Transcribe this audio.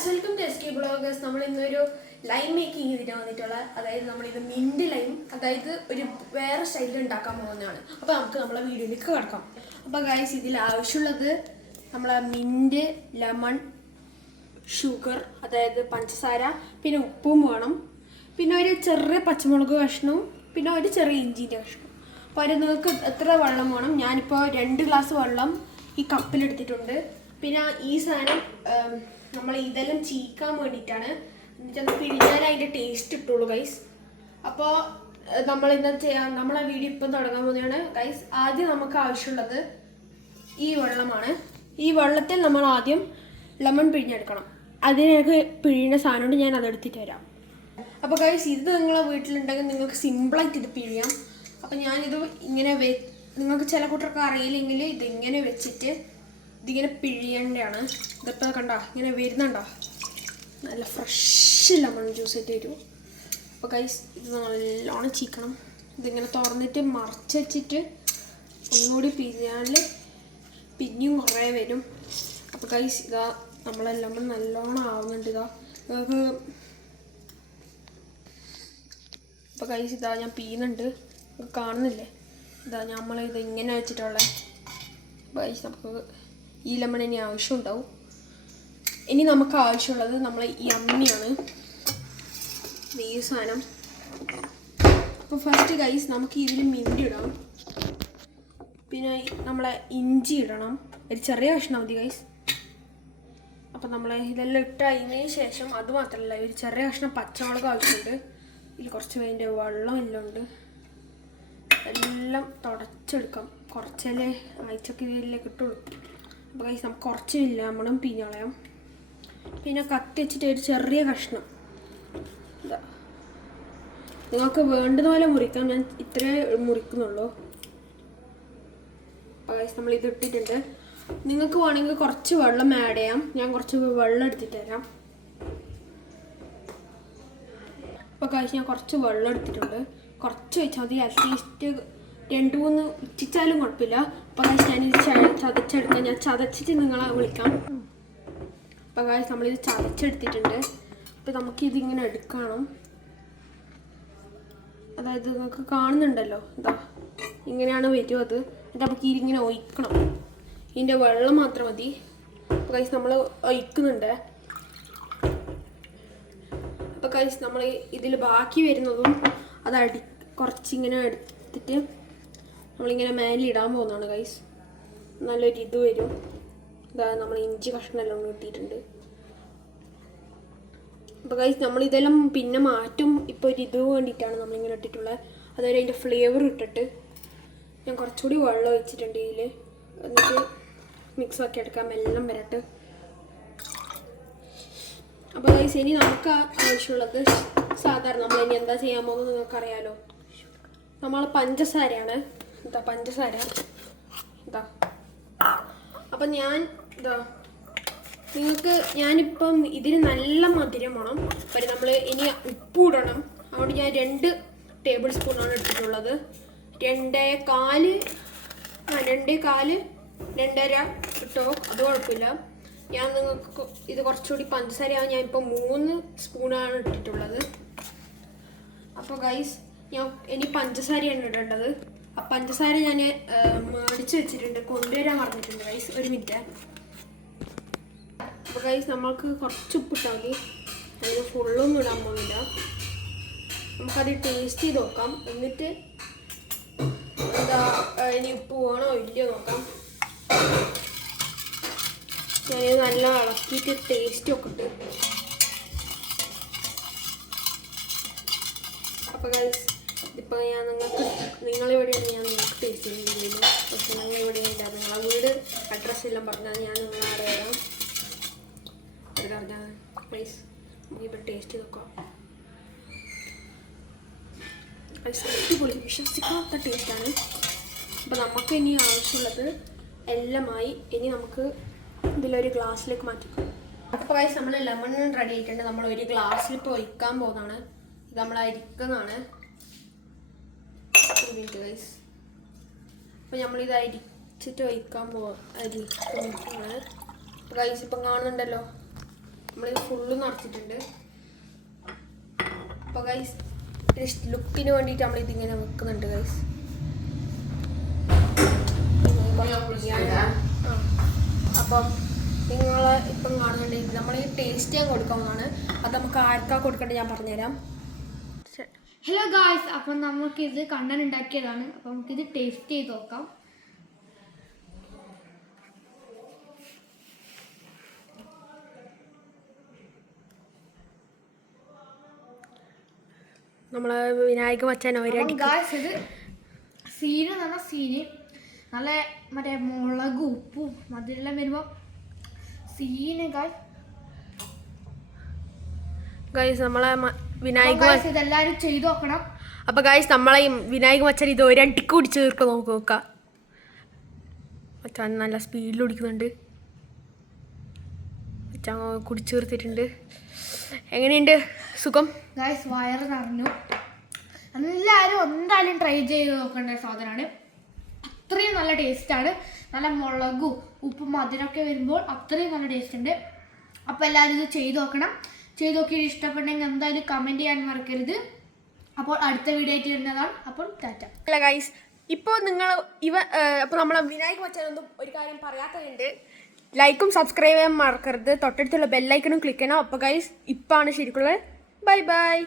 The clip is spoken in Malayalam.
Guys welcome to SK bloggers. നമ്മൾ ഇന്നൊരു ലൈം മേക്കിംഗ് ഇതിന് വന്നിട്ടുള്ളത്. അതായത് നമ്മളിത് മിൻറ്റ് ലൈം, അതായത് ഒരു വേറെ സ്റ്റൈലിൽ ഉണ്ടാക്കാൻ പോകുന്നതാണ്. അപ്പോൾ നമുക്ക് നമ്മളെ വീഡിയോയിലേക്ക് കിടക്കാം. അപ്പോൾ ഗൈസ് ഇതിൽ ആവശ്യമുള്ളത് നമ്മളെ മിൻറ്റ്, ലെമൺ, ഷുഗർ, അതായത് പഞ്ചസാര, പിന്നെ ഉപ്പും വേണം, പിന്നെ ഒരു ചെറിയ പച്ചമുളക് കഷ്ണവും, പിന്നെ ഒരു ചെറിയ ഇഞ്ചിൻ്റെ കഷ്ണവും. അപ്പോൾ അതിന് നിങ്ങൾക്ക് എത്ര വെള്ളം വേണം? ഞാനിപ്പോൾ 2 ഗ്ലാസ് വെള്ളം ഈ കപ്പിലെടുത്തിട്ടുണ്ട്. പിന്നെ ഈ സാധനം നമ്മൾ ഇതെല്ലാം ചീക്കാൻ വേണ്ടിയിട്ടാണ്, എന്നുവെച്ചാൽ പിഴിഞ്ഞാൽ അതിൻ്റെ ടേസ്റ്റ് ഇട്ടുള്ളൂ ഗൈസ്. അപ്പോൾ നമ്മൾ എന്താ ചെയ്യാം, നമ്മളെ വീഡിയോ ഇപ്പം തുടങ്ങാൻ പോകുന്നതാണ് ഗൈസ്. ആദ്യം നമുക്ക് ആവശ്യമുള്ളത് ഈ വെള്ളമാണ്. ഈ വെള്ളത്തിൽ നമ്മൾ ആദ്യം ലെമൺ പിഴിഞ്ഞെടുക്കണം. അതിനൊക്കെ പിഴിയുന്ന സാധനമുണ്ട്, ഞാൻ അതെടുത്തിട്ട് വരാം. അപ്പോൾ ഗൈസ് ഇത് നിങ്ങളെ വീട്ടിലുണ്ടെങ്കിൽ നിങ്ങൾക്ക് സിമ്പിളായിട്ട് ഇത് പിഴിയാം. അപ്പോൾ ഞാനിത് ഇങ്ങനെ നിങ്ങൾക്ക് ചില കൂട്ടർക്ക് അറിയില്ലെങ്കിൽ ഇതിങ്ങനെ വെച്ചിട്ട് ഇതിങ്ങനെ പിഴിയേണ്ടതാണ്. ഇതിപ്പോൾ കണ്ടോ ഇങ്ങനെ വരുന്നുണ്ടോ, നല്ല ഫ്രഷ് ലെമൺ ജ്യൂസ് ആയിട്ട് വരും. അപ്പോൾ ഗൈസ് ഇത് നല്ലോണം ചീക്കണം. ഇതിങ്ങനെ തുറന്നിട്ട് മറച്ച് വെച്ചിട്ട് ഒന്നുകൂടി പിഴിഞ്ഞാൽ പിന്നെയും കുറേ വരും. അപ്പോൾ ഗൈസ് ഇതാ നമ്മളെ ലെമൺ നല്ലോണം ആവുന്നുണ്ട്. ഇതാ നിങ്ങൾക്ക് അപ്പോൾ ഗൈസ് ഇതാ ഞാൻ പിയുന്നുണ്ട്, കാണുന്നില്ലേ? ഇതാ നമ്മളിത് ഇങ്ങനെ വെച്ചിട്ടുള്ളത്. ഗൈസ് നമുക്ക് ഈ ലെമൺ ഇനി ആവശ്യമുണ്ടാവും. ഇനി നമുക്ക് ആവശ്യമുള്ളത് നമ്മളെ ഈ അമ്മിയാണ്, ഈ സാധനം. അപ്പോൾ ഫസ്റ്റ് ഗൈസ് നമുക്ക് ഇതിൽ മിൻറ്റ് ഇടാം, പിന്നെ നമ്മളെ ഇഞ്ചി ഇടണം, ഒരു ചെറിയ കഷ്ണം മതി ഗൈസ്. അപ്പോൾ നമ്മളെ ഇതെല്ലാം ഇട്ടതിന് ശേഷം അത് മാത്രമല്ല, ഒരു ചെറിയ കഷ്ണം പച്ചമുളക് ആവശ്യമുണ്ട്. ഇതിൽ കുറച്ച് അതിൻ്റെ വെള്ളം എല്ലാം ഉണ്ട്. എല്ലാം തുടച്ചെടുക്കാം, കുറച്ചല്ലേ ആഴ്ചക്ക് ഇതിലേക്ക് ഇട്ടുള്ളൂ. അപ്പോൾ ഗൈസ് നമുക്ക് കുറച്ച് ലെമണും പിഴിഞ്ഞളയാം. പിന്നെ കത്തി വെച്ചിട്ട് ഒരു ചെറിയ കഷ്ണം ഇതാ, നിങ്ങൾക്ക് വേണ്ടുന്ന പോലെ മുറിക്കാം, ഞാൻ ഇത്രേ മുറിക്കുന്നുള്ളൂ. അപ്പോൾ ഗൈസ് നമ്മളിത് ഇട്ടിട്ടുണ്ട്. നിങ്ങൾക്ക് വേണമെങ്കിൽ കുറച്ച് വെള്ളം ആഡ് ചെയ്യാം, ഞാൻ കുറച്ച് വെള്ളം എടുത്തിട്ട് തരാം. അപ്പോൾ ഗൈസ് ഞാൻ കുറച്ച് വെള്ളം എടുത്തിട്ടുണ്ട്, കുറച്ച് വെച്ചാൽ മതി. അറ്റ്ലീസ്റ്റ് 2-3 ഇച്ചിച്ചാലും കുഴപ്പമില്ല. അപ്പോൾ ഗൈസ് ഞാനിത് ചതച്ചെടുക്കാം, ഞാൻ ചതച്ചിട്ട് നിങ്ങളെ വിളിക്കാം. അപ്പോൾ ഗൈസ് നമ്മളിത് ചതച്ചെടുത്തിട്ടുണ്ട്. അപ്പോൾ നമുക്കിതിങ്ങനെ എടുക്കണം. അതായത് നിങ്ങൾക്ക് കാണുന്നുണ്ടല്ലോ, ഇതാ ഇങ്ങനെയാണ് വരും അത്. എന്നിട്ട് നമുക്ക് ഇതിങ്ങനെ ഒഴിക്കണം, ഇതിൻ്റെ വെള്ളം മാത്രം മതി. അപ്പോൾ ഗൈസ് നമ്മൾ ഒഴിക്കുന്നുണ്ട്. അപ്പോൾ ഗൈസ് നമ്മൾ ഇതിൽ ബാക്കി വരുന്നതും അത് കുറച്ചിങ്ങനെ എടുത്തിട്ട് നമ്മളിങ്ങനെ മേലെ ഇടാൻ പോകുന്നതാണ് ഗൈസ്. നല്ലൊരു ഇത് വരും. ഇതാ നമ്മൾ ഇഞ്ചി കഷ്ണമെല്ലാം കിട്ടിയിട്ടുണ്ട്. അപ്പോൾ ഗൈസ് നമ്മളിതെല്ലാം പിന്നെ മാറ്റും. ഇപ്പോൾ ഒരു ഇത് വേണ്ടിയിട്ടാണ് നമ്മളിങ്ങനെ ഇട്ടിട്ടുള്ളത്. അതായത് അതിൻ്റെ ഫ്ലേവർ ഇട്ടിട്ട് ഞാൻ കുറച്ചുകൂടി വെള്ളം ഒഴിച്ചിട്ടുണ്ട് ഇതിൽ. എന്നിട്ട് മിക്സ് ആക്കി എടുക്കാം, എല്ലാം വരട്ട്. അപ്പോൾ ഗൈസ് ഇനി നമുക്ക് ആവശ്യമുള്ളത് സാധാരണ നമ്മൾ ഇനി എന്താ ചെയ്യാൻ പോകുന്നത് നിങ്ങൾക്കറിയാലോ. നമ്മൾ പഞ്ചസാരയാണ്. ഇതാ പഞ്ചസാര ഇതാ. അപ്പം ഇതാ നിങ്ങൾക്ക് ഞാനിപ്പം ഇതിന് നല്ല മധുരം വേണം. അപ്പം നമ്മൾ ഇനി ഉപ്പ് ഇടണം. അതുകൊണ്ട് ഞാൻ 2 ടേബിൾ സ്പൂണാണ് എടുത്തിട്ടുള്ളത്. 2.25 2.5 ഇട്ടോ, അത് കുഴപ്പമില്ല. ഞാൻ നിങ്ങൾക്ക് ഇത് കുറച്ചുകൂടി പഞ്ചസാരയാണ്, ഞാൻ ഇപ്പോൾ 3 സ്പൂണാണ് ഇട്ടിട്ടുള്ളത്. അപ്പോൾ ഗൈസ് ഞാൻ ഇനി പഞ്ചസാരയാണ് ഇടേണ്ടത്. ആ പഞ്ചസാര ഞാൻ മേടിച്ച് വെച്ചിട്ടുണ്ട്, കൊണ്ടുവരാൻ പറഞ്ഞിട്ടുണ്ട് ഗൈസ്. 1 മിനിറ്റ്. അപ്പോൾ ഗൈസ് നമ്മൾക്ക് കുറച്ച് ഉപ്പിട്ടാൽ മതി, അതിന് ഫുള്ളൊന്നും ഇടാൻ പോകുന്നില്ല. നമുക്കത് ടേസ്റ്റ് ചെയ്ത് നോക്കാം. എന്നിട്ട് എന്താ ഇനി ഉപ്പ് വേണോ ഇല്ലയോ നോക്കാം. ഞാൻ നല്ല ഇളക്കിയിട്ട് ടേസ്റ്റ് ഒക്കെ ഇട്ട്. അപ്പോൾ ഗൈസ് ഇതിപ്പോൾ ഞാൻ നിങ്ങളിവിടെയാണ് ഞാൻ നിങ്ങൾക്ക് ടേസ്റ്റ് ചെയ്യുന്നത്. പക്ഷേ ഞങ്ങളിവിടെയില്ല. നിങ്ങളെ വീട് അഡ്രസ്സ് എല്ലാം പറഞ്ഞാൽ ഞാൻ നിങ്ങളെ അറിയാം. അത് പറഞ്ഞാൽ പ്ലീസ് നമുക്കിപ്പോൾ ടേസ്റ്റ് ചെയ്ത് നോക്കാം. അടിപൊളി, വിശ്വസിക്കാത്ത ടേസ്റ്റാണ്. അപ്പോൾ നമുക്ക് ഇനി ആവശ്യമുള്ളത് എല്ലാമായി. ഇനി നമുക്ക് ഇതിലൊരു ഗ്ലാസ്സിലേക്ക് മാറ്റിക്കാം. അപ്പോൾ ഗൈസ് നമ്മൾ ലെമൺ റെഡി ആയിട്ടുണ്ട്. നമ്മൾ ഒരു ഗ്ലാസ്സിൽ ഇപ്പോൾ ഒഴിക്കാൻ പോകുന്നതാണ്. ഇത് നമ്മൾ അരിക്കുന്നതാണ്. ഗൈസ് അപ്പോൾ നമ്മളിത് അരിച്ചിട്ട് ഒഴിക്കാൻ അരിക്കുന്നത്. ഗൈസ് ഇപ്പം കാണുന്നുണ്ടല്ലോ, നമ്മളിത് ഫുള്ള് നിറച്ചിട്ടുണ്ട്. അപ്പോൾ ഗൈസ് ലുക്കിന് വേണ്ടിയിട്ട് നമ്മളിതിങ്ങനെ വെക്കുന്നുണ്ട് ഗൈസ്. അപ്പം നിങ്ങൾ ഇപ്പം കാണുന്നുണ്ടെങ്കിൽ നമ്മൾ ഈ ടേസ്റ്റ് ചെയ്യാൻ കൊടുക്കാവുന്നതാണ്. അത് നമുക്ക് ആർക്കാ കൊടുക്കേണ്ടത് ഞാൻ പറഞ്ഞുതരാം. ഹലോ ഗായ്സ്, അപ്പം നമുക്കിത് കണ്ണൻ ഉണ്ടാക്കിയതാണ്. അപ്പം നമുക്കിത് ടേസ്റ്റ് ചെയ്ത് നോക്കാം. നമ്മളെ വിനായക മച്ചാൻ ഗായ്സ് ഇത് സീന് എന്ന് പറഞ്ഞാൽ സീന് നല്ല മറ്റേ മുളകും ഉപ്പും മധുരെല്ലാം വരുമ്പോൾ സീന് ഗായ്സ് നമ്മളെ വിനായക ഇതെല്ലാവരും ചെയ്ത് നോക്കണം. അപ്പോൾ ഗായ്സ് നമ്മളെ വിനായക മച്ചാൻ ഇത് ഒരണ്ടിക്ക് കുടിച്ച് തീർക്കുക. നോക്കാം മച്ചാൻ നല്ല സ്പീഡിൽ കുടിക്കുന്നുണ്ട്. മച്ചാൻ കുടിച്ച് തീർത്തിട്ടുണ്ട്. എങ്ങനെയുണ്ട്? സുഖം ഗായ്സ്, വയറ് നിറഞ്ഞു. എല്ലാവരും എന്തായാലും ട്രൈ ചെയ്ത് നോക്കേണ്ട സാധനമാണ്. അത്രയും നല്ല ടേസ്റ്റാണ്. നല്ല മുളകും ഉപ്പും മധുരമൊക്കെ വരുമ്പോൾ അത്രയും നല്ല ടേസ്റ്റ് ഉണ്ട്. അപ്പോൾ എല്ലാവരും ഇത് ചെയ്ത് നോക്കണം. ചെയ്ത് നോക്കിയിട്ട് ഇഷ്ടപ്പെട്ടെങ്കിൽ എന്തായാലും കമൻറ്റ് ചെയ്യാൻ മറക്കരുത്. അപ്പോൾ അടുത്ത വീഡിയോ ആയിട്ട് വരുന്നതാണ്. അപ്പോൾ ടാറ്റ. അല്ല ഗൈസ്, ഇപ്പോൾ നിങ്ങൾ അപ്പോൾ നമ്മളെ വിനായക മച്ചാനൊന്നും ഒരു കാര്യം പറയാത്തതുണ്ട്. ലൈക്കും സബ്സ്ക്രൈബ് ചെയ്യാൻ മറക്കരുത്. തൊട്ടടുത്തുള്ള ബെല്ലൈക്കണും ക്ലിക്ക് ചെയ്യണം. അപ്പോൾ ഗൈസ് ഇപ്പാണ് ശരിക്കുള്ളത്. Bye by.